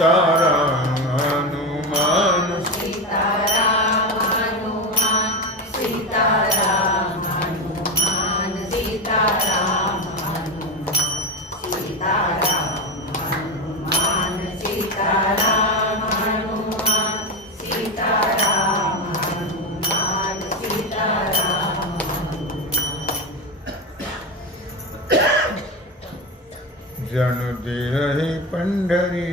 हनुमान सीताराम जणू देह हे पंढरी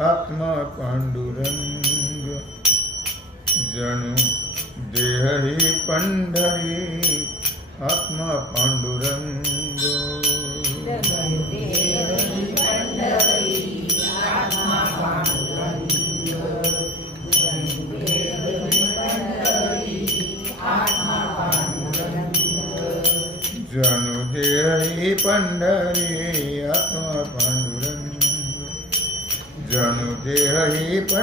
आत्मा पांडुरंग जणू देह ही पंढरी आत्मा पांडुरंग जणू देह ही पंढरी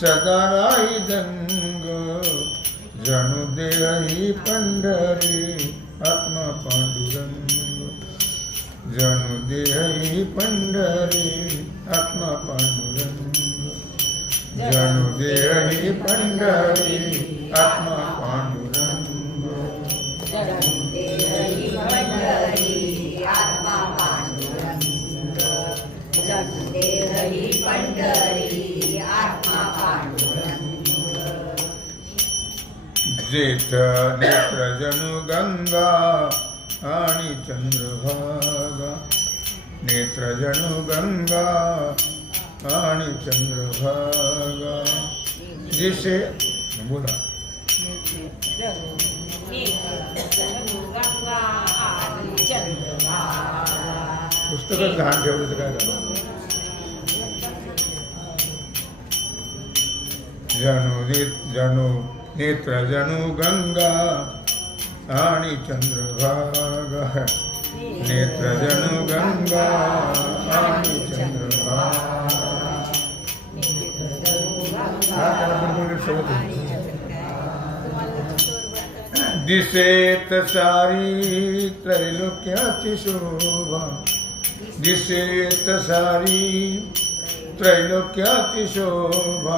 सदा राही दंग. जणू देही पंढरी आत्मा पांडुरंग. जणू देही पंढरी आत्मा पांडुरंग. जणू देही पंढरी आत्मा पांडुरंग. जगन्देहरी पंढरी जेथ नेत्रजनु गंगा आणि चंद्रभागा नेत्रजनु गंगा आणि चंद्रभागा. जिसे बोला. पुस्तकच लहान ठेवलं काय झालं? जणू ने जणू नेत्र जणू गंगा आणि चंद्रभागा नेत्र जणू गंगा आणि चंद्रभागा दिसेत सारी त्रैलोक्याची शोभा। दिसेत सारी त्रैलोक्यातिशोभा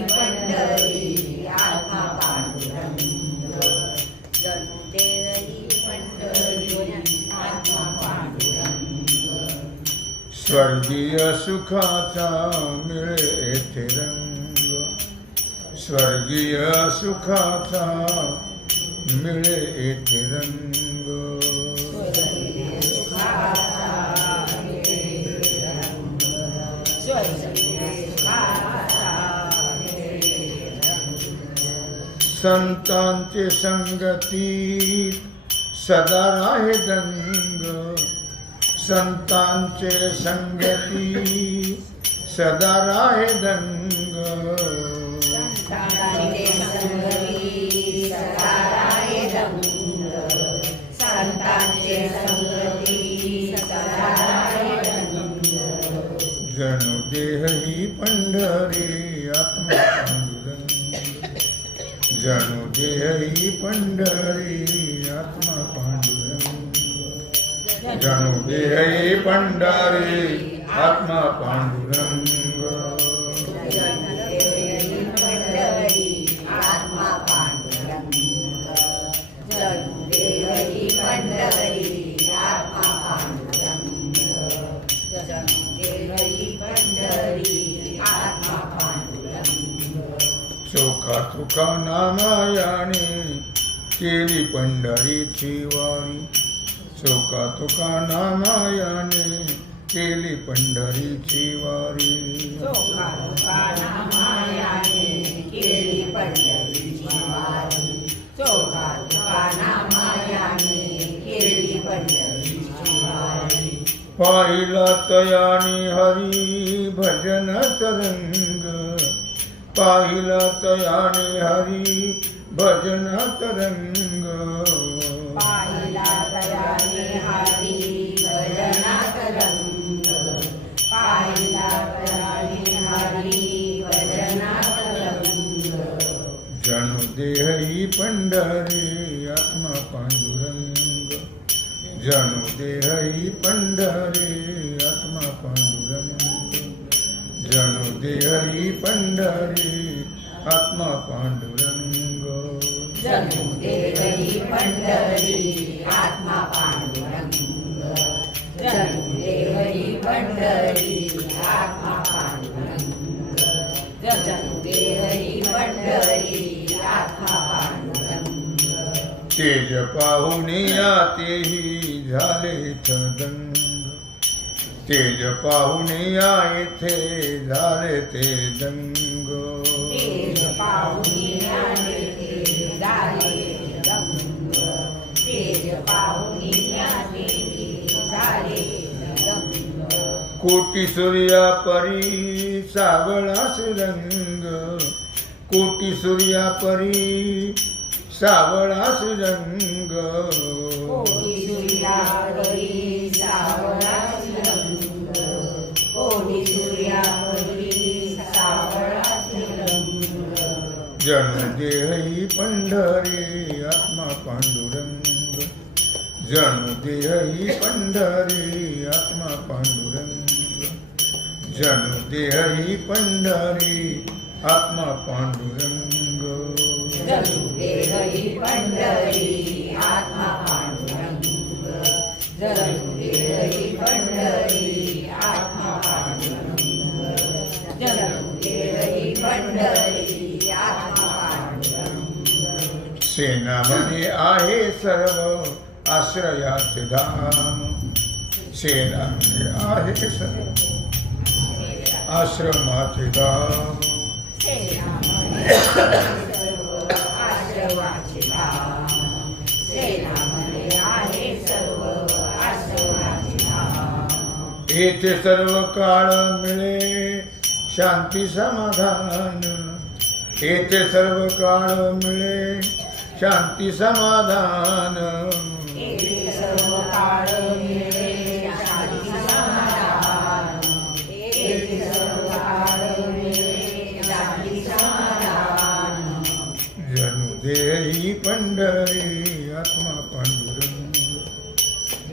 पंढरी आत्मा पांडुरंग पंढरी आत्मा पांडुरंग स्वर्गीय सुखाचा मिळे येथे रंग. स्वर्गीय सुखाचा मिळे येथे रंग. संतांचे संगती सदा राहे दंग. संतांचे संगती सदा राहे दंग. જાણો જે હરી પંડરી આત્મા પાંડુરંગ. જાણો જે હરી પંડરી આત્મા પાંડુરંગ. नामायाने केली पंढरीची वारी चोखा तुका मायाने केली पंढरीची वारी पाहिला तयानी हरी भजन तरंग पाहिला तयानी हरी भजन तरंग. पाहिला दयाने हरी भजनात रंग पाहिला दयाने हरी भजनात रंग जणू देही पंढरी आत्मा पांडुरंग. जणू देही पंढरी आत्मा पांडुरंग. जणू देही पंढरी आत्मा पांडुरंग। जणू देवही पंढरी आत्मा पांडुरंग। जणू देवही पंढरी आत्मा पांडुरंग। जणू देवही पंढरी आत्मा पांडुरंग। तेज पाहुनिया तेही झाले दंग तेज पाहुनिया येथे झाले ते दंग. कोटी सूर्या परी सावळास रंग. कोटी सूर्या परी सावळास रंग. जण देही पंढरी आत्मा पांडुरंग। जणू देही पंढरी आत्मा पांडुरंग। जणू देही पंढरी आत्मा पांडुरंग। जणू देहही पंढरी आत्मा पांडुरंग। जणू देहही पंढरी सेनामणी आहे सर्व आश्रयाचे धाम. सेनामणी आहे सर्व आश्रमाचे सर्व धाम. येथे सर्व काळ मिळे शांती समाधान. येथे सर्व काळ मिळे शांती समाधान. येथे देही पंढरी आत्मा पांडुरंग.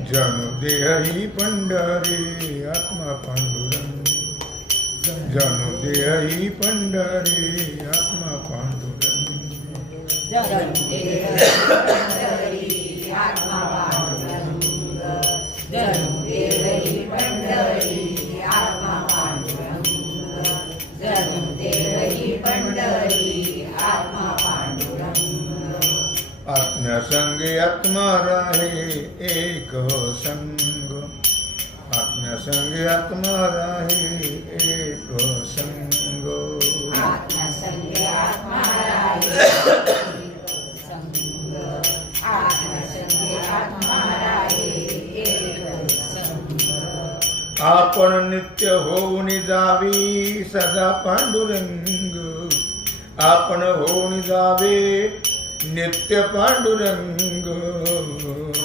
जणू देही पंढरी आत्मा पांडुरंग. जणू देही पंढरी आत्मा पांडुरंग. आत्म्यासंगे आत्मा राहे एक हो संग। आत्म्यासंगे आत्मा राहे एक हो संग। आत्मसंगे आत्मा राहे आपण नित्य होऊन जावी सदा पांडुरंग आपण होऊन जावे नित्य पांडुरंग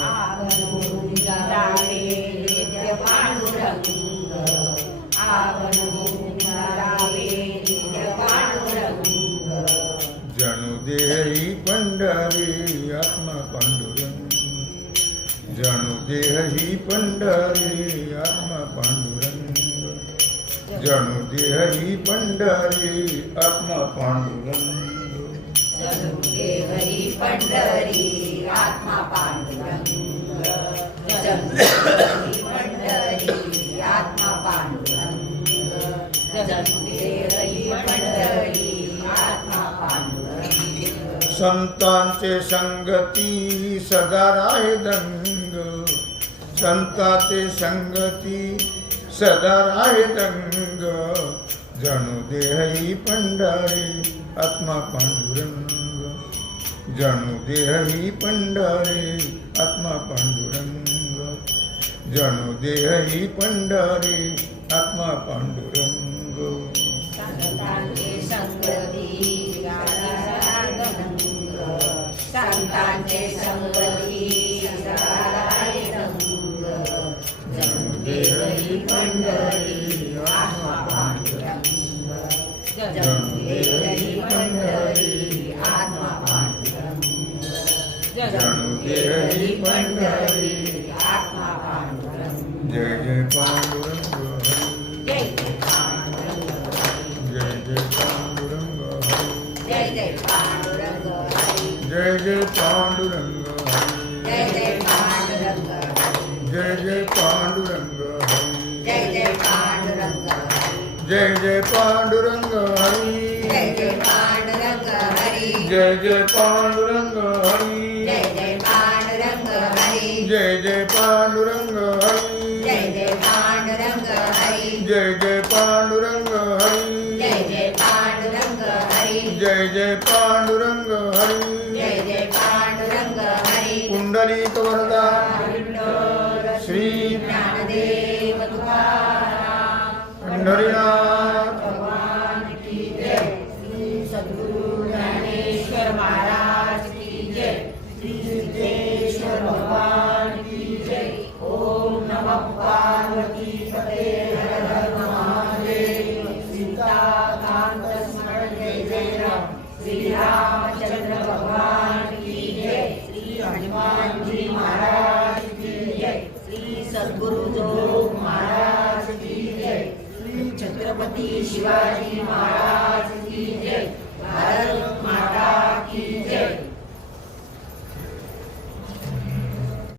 आवरून जावे नित्य पांडुरंग आवरून जावे नित्य पांडुरंग जणू देही पंढरी आत्मा पांडुरंग जणू देह ही पंढरी आत्मा पांडुरंग. जणू देह ही पंढरी आत्मा पांडुरंग. संतांचे संगती सदा राय दंग संताचे संगती सदा राहे रंग जणू देहई पंढरी आत्मा पांडुरंग. जणू देहई पंढरी आत्मा पांडुरंग. जणू देहई पंढरी आत्मा पांडुरंग. संगती संगती जणू देहरी पंढरी आत्मा पांडुरंग जय जय पांडुरंग हरी जय जय पांडुरंग जय जय पांडुरंग हरी जय जय पांडुरंग हरी जय जय पांडुरंग हरी जय जय पांडुरंग हरी जय जय पांडुरंग हरी जय जय पांडुरंग हरी जय जय पांडुरंग हरी जय जय पांडुरंग हरी जय जय पांडुरंग जय जय पांडुरंग हरी। जय जय पांडुरंग हरी। जय जय पांडुरंग हरी। जय जय पांडुरंग हरी। कुंडलिक वरदा। श्री ज्ञानदेव पंढरीनाथ। रामचंद्र भगवान की जय. श्री हनुमान जी महाराज की जय. श्री सद्गुरु महाराज की जय. श्री छत्रपती शिवाजी महाराज की जय. भारत